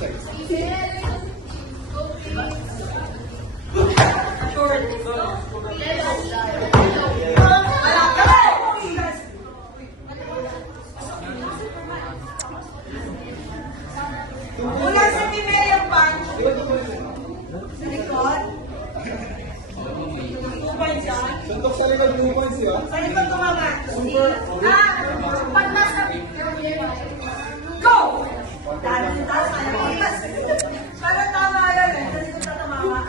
Mula sa Pimelia Punch. Sa likod. 2 points yan. Suntok sa likod, 2 points yun. Sa likod tumaman. Pag nasa... Go! Dahil taas kayo. Para tama yun eh. Sa likod na tumama.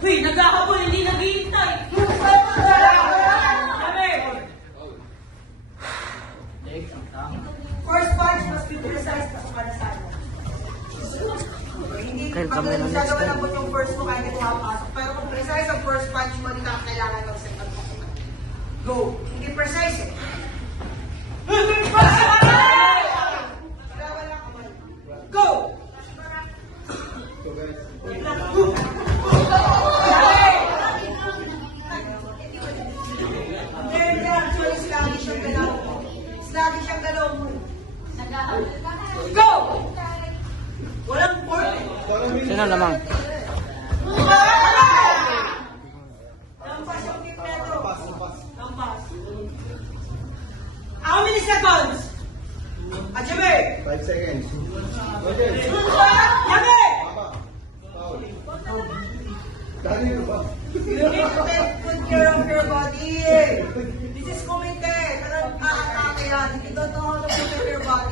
Uy, nagkakapon, hindi naghihintay. First punch must be precise na sumanasano. Hindi masyado malambot yung first mo kahit ito mapasok. Pero kung precise ang first punch mo, hindi ka kailangan ng second punch. Go! Hindi precise eh. Go! Sluggish ang galaw mo. Go! Walang port. Sino namang? Lampas yung tip neto. Lampas. How many seconds? Ajame! 5 seconds. Okay. Yame! Foul. Dali ko ba? You need to take good care of your body. This is kumite. Pero aatake yan. If you don't know how to protect your body,